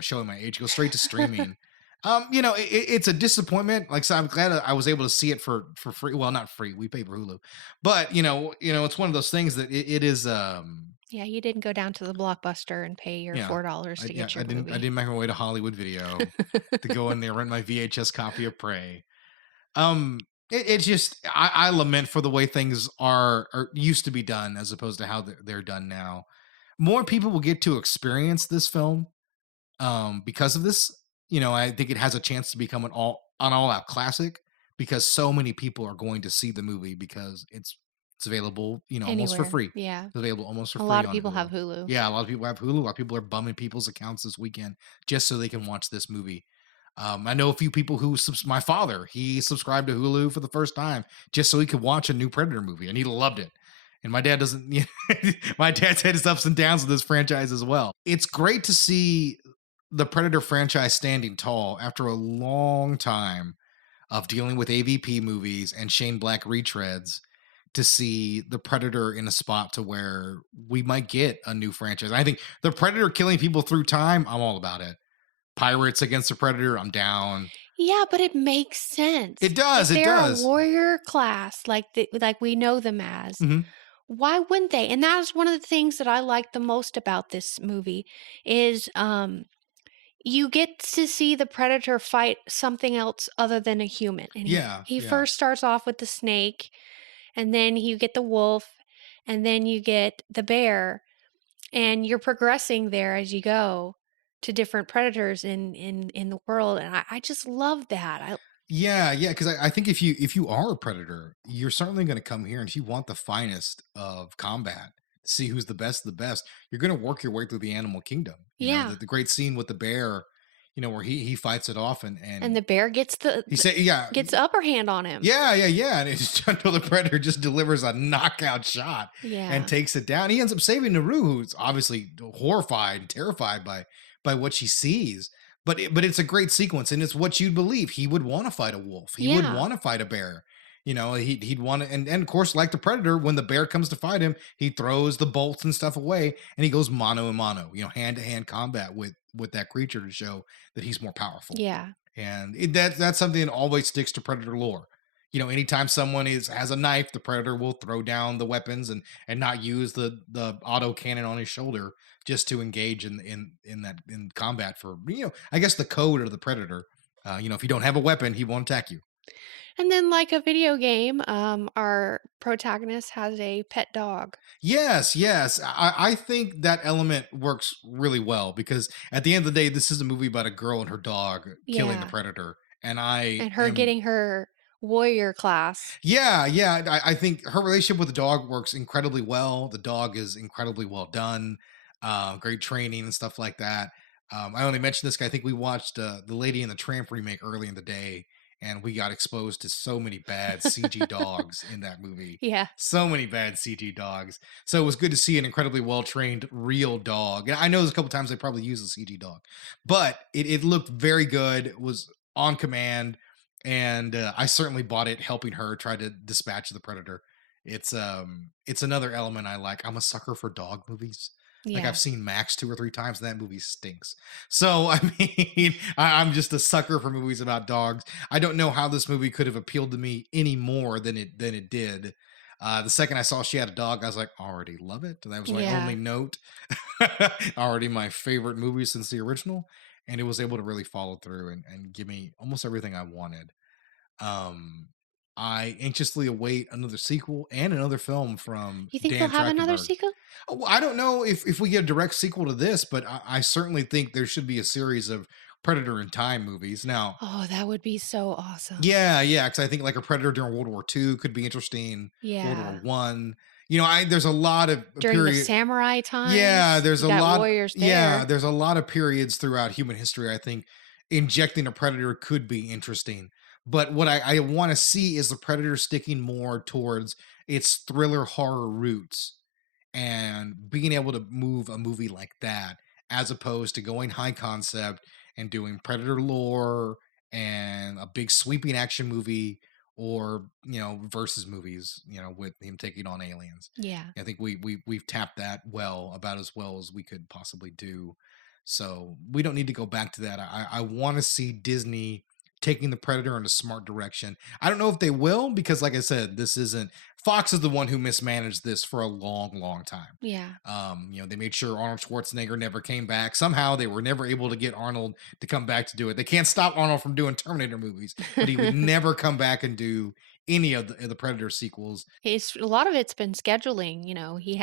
showing my age, goes straight to streaming. It's a disappointment. Like, so I'm glad I was able to see it for free. Well, not free. We pay for Hulu, but it's one of those things that it is. Yeah, you didn't go down to the Blockbuster and pay your $4 to get your movie. I didn't make my way to Hollywood Video to go in there rent my VHS copy of Prey. It's just I lament for the way things are used to be done as opposed to how they're done now. More people will get to experience this film because of this. I think it has a chance to become an all-out classic because so many people are going to see the movie because it's available, almost for Anywhere. free. Yeah. It's available almost for A free. lot of on people Hulu. have Hulu. Yeah, a lot of people have Hulu. A lot of people are bumming people's accounts this weekend just so they can watch this movie. I know a few people who my father, he subscribed to Hulu for the first time just so he could watch a new Predator movie, and he loved it. And my dad doesn't. My dad's had his ups and downs with this franchise as well. It's great to see the Predator franchise standing tall after a long time of dealing with AVP movies and Shane Black retreads, to see the Predator in a spot to where we might get a new franchise. I think the Predator killing people through time, I'm all about it. Pirates against the Predator, I'm down. Yeah, but it makes sense. It does. If It they're does. a warrior class, like we know them as, Mhm. why wouldn't they? And that's one of the things that I like the most about this movie is you get to see the Predator fight something else other than a human. And he first starts off with the snake, and then you get the wolf, and then you get the bear, and you're progressing there as you go to different predators in the world. And I just love that. Yeah, because I think if you are a Predator, you're certainly going to come here, and if you want the finest of combat, see who's the best of the best, you're going to work your way through the animal kingdom. Yeah. The great scene with the bear, where he fights it off, and the bear gets gets the upper hand on him. Yeah, and it's until the Predator just delivers a knockout shot and takes it down. He ends up saving Naru, who's obviously horrified and terrified by what she sees. but it's a great sequence, and it's what you'd believe. He would want to fight a wolf. He would Yeah. want to fight a bear. He'd want to, and of course, like the predator, when the bear comes to fight him, he throws the bolts and stuff away, and he goes mano a mano, hand to hand combat with that creature to show that he's more powerful. Yeah. And that's something that always sticks to predator lore. Anytime someone has a knife, the predator will throw down the weapons and not use the auto cannon on his shoulder just to engage in combat for I guess the code of the predator. If you don't have a weapon, he won't attack you. And then, like a video game, our protagonist has a pet dog. Yes, yes. I think that element works really well because at the end of the day, this is a movie about a girl and her dog killing the Yeah. predator. And I And her am getting her warrior class. Yeah, yeah. I think her relationship with the dog works incredibly well. The dog is incredibly well done. Great training and stuff like that. I only mentioned this guy. I think we watched The Lady and the Tramp remake early in the day, and we got exposed to so many bad CG dogs in that movie. Yeah. So many bad CG dogs. So it was good to see an incredibly well trained real dog. And I know there's a couple times they probably used a CG dog, but it looked very good. It was on command, and I certainly bought it, helping her try to dispatch the predator. It's another element I like. I'm a sucker for dog movies. Like Yeah. I've seen Max 2 or 3 times, and that movie stinks. So I mean, I'm just a sucker for movies about dogs. I don't know how this movie could have appealed to me any more than it did. The second I saw she had a dog, I was like, already love it. And that was my Yeah. only note. Already my favorite movie since the original, and it was able to really follow through and give me almost everything I wanted. um, I anxiously await another sequel and another film from You think they'll Dan have another Trachtenberg. sequel? Oh, I don't know if we get a direct sequel to this, but I certainly think there should be a series of Predator in Time movies. Now, Oh, that would be so awesome. yeah, because I think like a Predator during World War II could be interesting. World War Yeah. One. There's a lot of During the period. samurai Yeah, times, there's you a got lot. warriors Yeah, there. there's a lot of periods throughout human history. I think injecting a predator could be interesting. But what I want to see is the predator sticking more towards its thriller horror roots and being able to move a movie like that as opposed to going high concept and doing predator lore and a big sweeping action movie or versus movies with him taking on aliens. Yeah. I think we've tapped that about as well as we could possibly do. So we don't need to go back to that. I want to see Disney taking the Predator in a smart direction. I don't know if they will because, like I said, this isn't Fox is the one who mismanaged this for a long, long time. Yeah. They made sure Arnold Schwarzenegger never came back. Somehow they were never able to get Arnold to come back to do it. They can't stop Arnold from doing Terminator movies, but he would never come back and do any of the Predator sequels. It's a lot of it's been scheduling.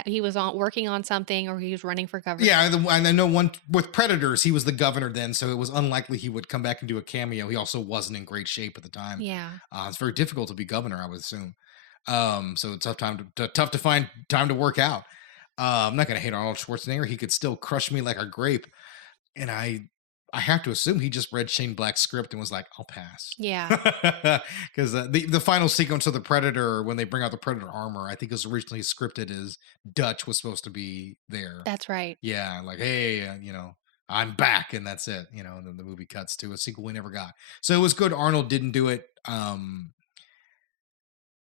He was working on something, or he was running for governor. Yeah, and I know one with Predators, he was the governor then, so it was unlikely he would come back and do a cameo. He also wasn't in great shape at the time. Yeah. It's very difficult to be governor, I would assume. So it's tough to find time to work out. I'm not going to hate Arnold Schwarzenegger. He could still crush me like a grape, and I have to assume he just read Shane Black's script and was like, I'll pass. Yeah. Because the final sequence of the Predator, when they bring out the Predator armor, I think it was originally scripted as Dutch was supposed to be there. That's right. Yeah, like, hey, I'm back, and that's it. And then the movie cuts to a sequel we never got. So it was good Arnold didn't do it.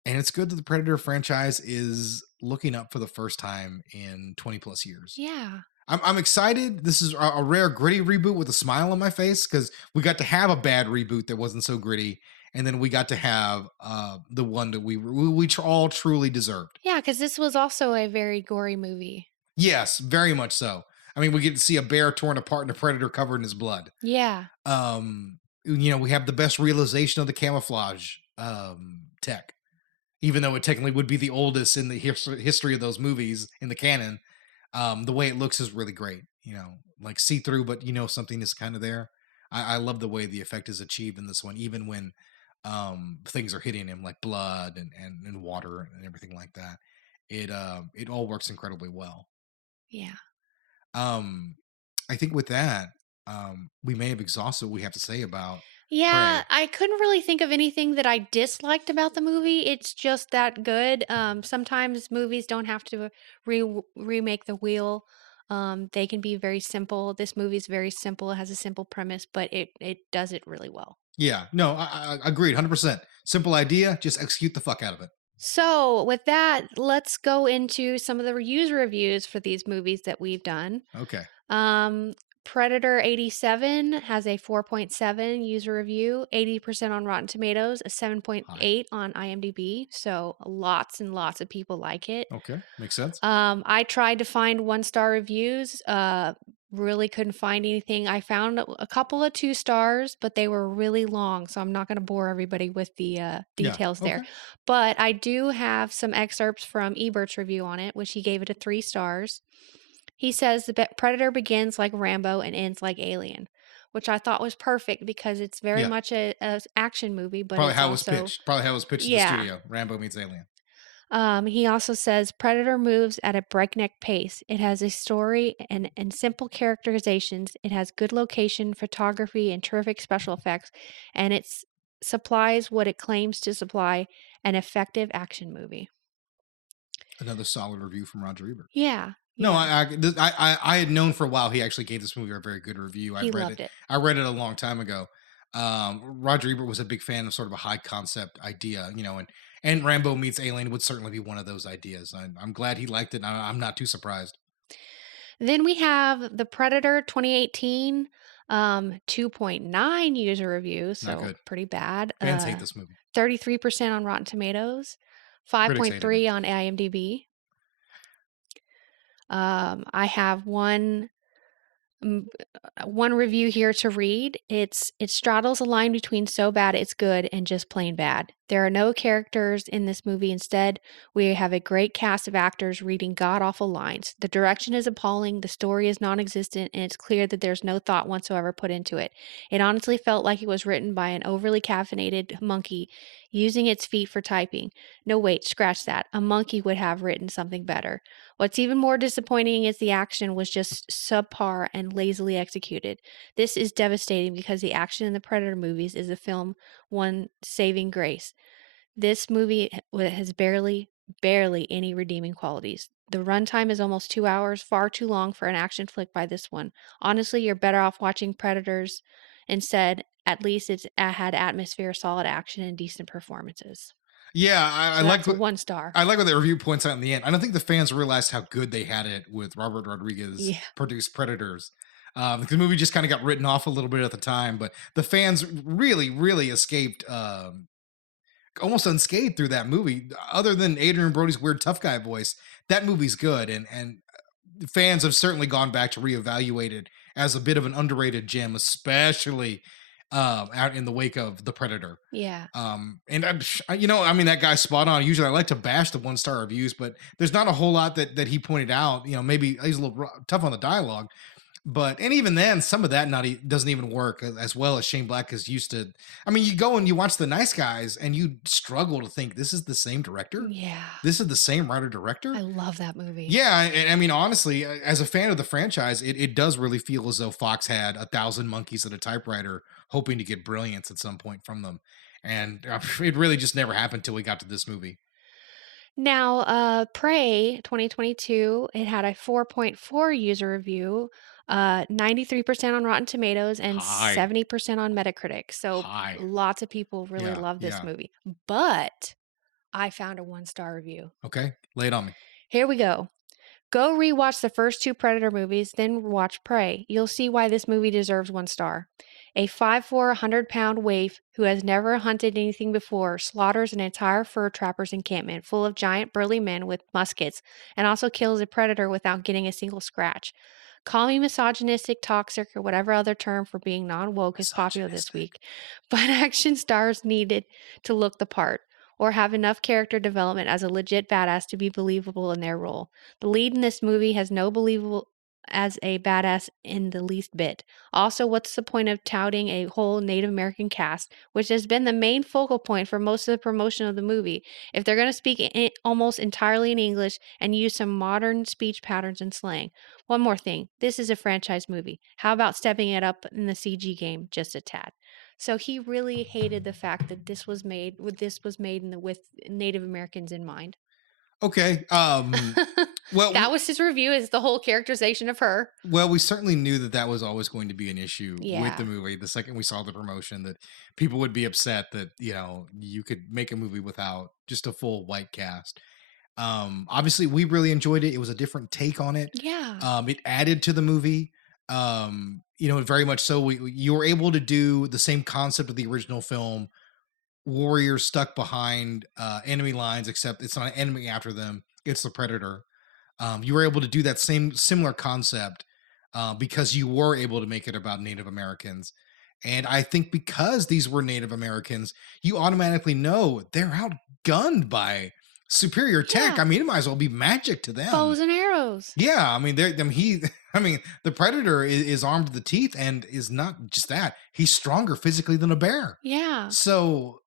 And it's good that the Predator franchise is looking up for the first time in 20 plus years. Yeah. I'm excited. This is a rare Gritty reboot with a smile on my face because we got to have a bad reboot that wasn't so gritty, and then we got to have the one that we all truly deserved. Yeah, because this was also a very gory movie. Yes, very much so. I mean, we get to see a bear torn apart and a predator covered in his blood. Yeah. We have the best realization of the camouflage tech, even though it technically would be the oldest in the history of those movies in the canon. The way it looks is really great, like see-through, but something is kind of there. I love the way the effect is achieved in this one, even when things are hitting him like blood and water and everything like that. It all works incredibly well. Yeah. I think with that, we may have exhausted what we have to say about Yeah, Prey. I couldn't really think of anything that I disliked about the movie. It's just that good. Sometimes movies don't have to remake the wheel. They can be very simple. This movie is very simple. It has a simple premise, but it does it really well. Yeah, no, I agreed 100%. Simple idea, just execute the fuck out of it. So, with that, let's go into some of the user reviews for these movies that we've done. Okay. Um, Predator 87 has a 4.7 user review, 80% on Rotten Tomatoes, a Hi. 7.8 on IMDb. So, lots and lots of people like it. Okay, makes sense. I tried to find 1-star reviews, really couldn't find anything. I found a couple of 2 stars, but they were really long, so I'm not gonna bore everybody with the, Yeah, details there. okay. But I do have some excerpts from Ebert's review on it, which he gave it a 3 stars. He says, "The Predator begins like Rambo and ends like Alien," which I thought was perfect because it's very Yeah, much a action movie, but probably it's how it was also pitched. Probably how it was pitched to the yeah. studio. Rambo meets Alien. He also says Predator moves at a breakneck pace. It has a story and simple characterizations. It has good location, photography, and terrific special effects, and supplies what it claims to supply, an effective action movie. Another solid review from Roger Ebert. Yeah, No, yeah, I had known for a while he actually gave this movie a very good review. he loved it. I read it a long time ago. Roger Ebert was a big fan of sort of a high concept idea, and Rambo meets Alien would certainly be one of those ideas. I'm glad he liked it. And I'm not too surprised. Then we have the Predator 2018, 2.9 user reviews, Not so good. pretty bad. Fans hate this movie. 33% on Rotten Tomatoes, Critics hated it. 5.3 on IMDb. I have mm, one review here to read. It straddles a line between so bad it's good and just plain bad. There are no characters in this movie. Instead, we have a great cast of actors reading god awful lines. The direction is appalling, the story is non existent, and it's clear that there's no thought whatsoever put into it. It honestly felt like it was written by an overly caffeinated monkey using its feet for typing. No, wait, scratch that. A monkey would have written something better. What's even more disappointing is the action was just subpar and lazily executed. This is devastating because the action in the Predator movies is a film one saving grace. This movie has barely any redeeming qualities. The runtime is almost 2 hours, far too long for an action flick by this one. Honestly, you're better off watching Predators instead. At least it had atmosphere, solid action, and decent performances. Yeah, So that's a 1 star. I like what the review points out in the end. I don't think the fans realized how good they had it with Robert Rodriguez Yeah. produced Predators. The movie just kind of got written off a little bit at the time, but the fans really escaped almost unscathed through that movie. Other than Adrian Brody's weird tough guy voice, that movie's good, and fans have certainly gone back to reevaluate it as a bit of an underrated gem, especially out in the wake of The Predator. Yeah. And I mean, that guy's spot on. Usually I like to bash the 1-star reviews, but there's not a whole lot that he pointed out. Maybe he's a little tough on the dialogue, and even then, some of that doesn't even work as well as Shane Black is used to. I mean, you go and you watch The Nice Guys and you struggle to think this is the same director. Yeah. This is the same writer director. I love that movie. Yeah, and I mean, honestly, as a fan of the franchise, it does really feel as though Fox had 1,000 monkeys at a typewriter hoping to get brilliance at some point from them. And it really just never happened till we got to this movie. Now, Prey 2022, it had a 4.4 user review, 93% on Rotten Tomatoes, and Hi. 70% on Metacritic. So Hi. lots of people really Yeah, love this yeah. movie. But I found a 1-star review. Okay, lay it on me. Here we go. Go rewatch the first 2 Predator movies, then watch Prey. You'll see why this movie deserves 1 star. A 5'4", 100-pound waif who has never hunted anything before slaughters an entire fur trapper's encampment full of giant burly men with muskets and also kills a predator without getting a single scratch. Call me misogynistic, toxic, or whatever other term for being non-woke is popular this week, but action stars needed to look the part or have enough character development as a legit badass to be believable in their role. The lead in this movie has no believable as a badass in the least bit. Also, what's the point of touting a whole Native American cast, which has been the main focal point for most of the promotion of the movie, if they're going to speak almost entirely in English and use some modern speech patterns and slang? One more thing, this is a franchise movie. How about stepping it up in the CG game just a tad? So he really hated the fact that this was made with Native Americans in mind. Okay. Well, That was his review, is the whole characterization of her. well, we certainly knew that that was always going to be an issue with the Yeah. movie. The second we saw the promotion, that people would be upset that you could make a movie without just a full white cast. Obviously, we really enjoyed it. It was a different take on it. Yeah. It added to the movie. Very much so. You were able to do the same concept of the original film, warriors stuck behind enemy lines, except it's not an enemy after them, it's the predator. You were able to do that same similar concept because you were able to make it about Native Americans. And I think because these were Native Americans, you automatically know they're outgunned by superior tech. Yeah. I mean, it might as well be magic to them. Bows and arrows. Yeah, I mean, the predator is armed to the teeth, and is not just that, he's stronger physically than a bear. Yeah. So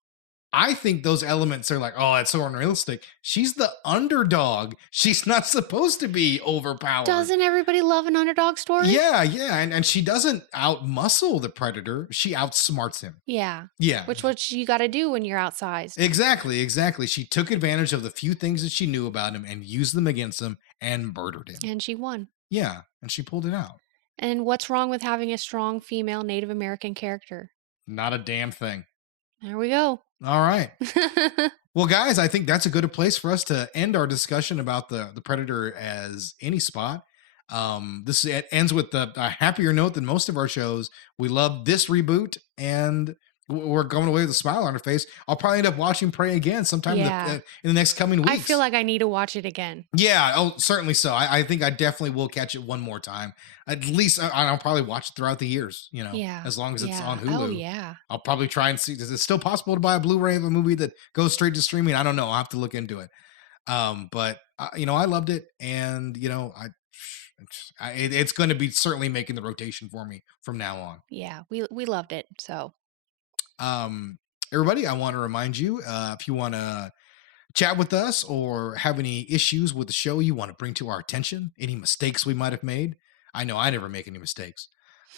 I think those elements are like, oh, that's so unrealistic. She's the underdog. She's not supposed to be overpowered. Doesn't everybody love an underdog story? Yeah, yeah. And she doesn't outmuscle the predator. She outsmarts him. Yeah. Yeah. Which what you got to do when you're outsized. Exactly, exactly. She took advantage of the few things that she knew about him and used them against him and murdered him. And she won. Yeah, and she pulled it out. And what's wrong with having a strong female Native American character? Not a damn thing. There we go. All right. Well, guys, I think that's a good place for us to end our discussion about the Predator as any spot. It ends with a happier note than most of our shows. We love this reboot, and we're going away with a smile on our face. I'll probably end up watching Prey again sometime Yeah. in the next coming weeks. I feel like I need to watch it again. Yeah, oh, certainly so. I think I definitely will catch it one more time. At least I'll probably watch it throughout the years, Yeah. as long as it's Yeah. on Hulu. Oh, yeah. I'll probably try and see. Is it still possible to buy a Blu-ray of a movie that goes straight to streaming? I don't know. I'll have to look into it. But I loved it, and it's going to be certainly making the rotation for me from now on. Yeah. We loved it. So. Everybody, I want to remind you, if you want to chat with us or have any issues with the show you want to bring to our attention, any mistakes we might have made. I know I never make any mistakes,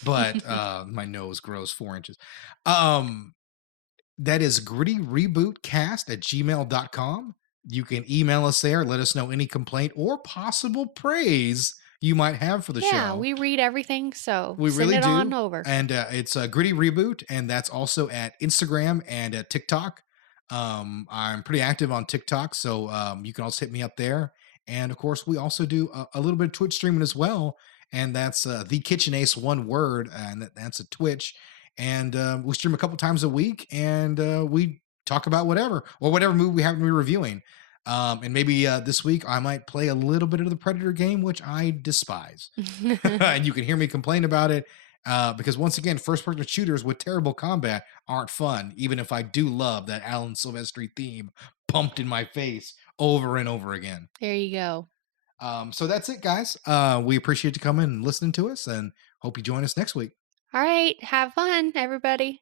but my nose grows 4 inches. That is Gritty REboot cast@gmail.com. You can email us there. Let us know any complaint or possible praise you might have for the show. Yeah, we read everything, so We send really it do. on over. And it's Gritty REboot, and that's also at Instagram and at TikTok. I'm pretty active on TikTok, so you can also hit me up there. And of course, we also do a little bit of Twitch streaming as well, and that's The Kitchen Ace, one word, and that's a Twitch. And we stream a couple times a week, and we talk about whatever movie we happen to be reviewing. And maybe this week I might play a little bit of the Predator game, which I despise. And you can hear me complain about it because, once again, first-person shooters with terrible combat aren't fun, even if I do love that Alan Silvestri theme pumped in my face over and over again. There you go. So that's it, guys. We appreciate you coming and listening to us, and hope you join us next week. All right. Have fun, everybody.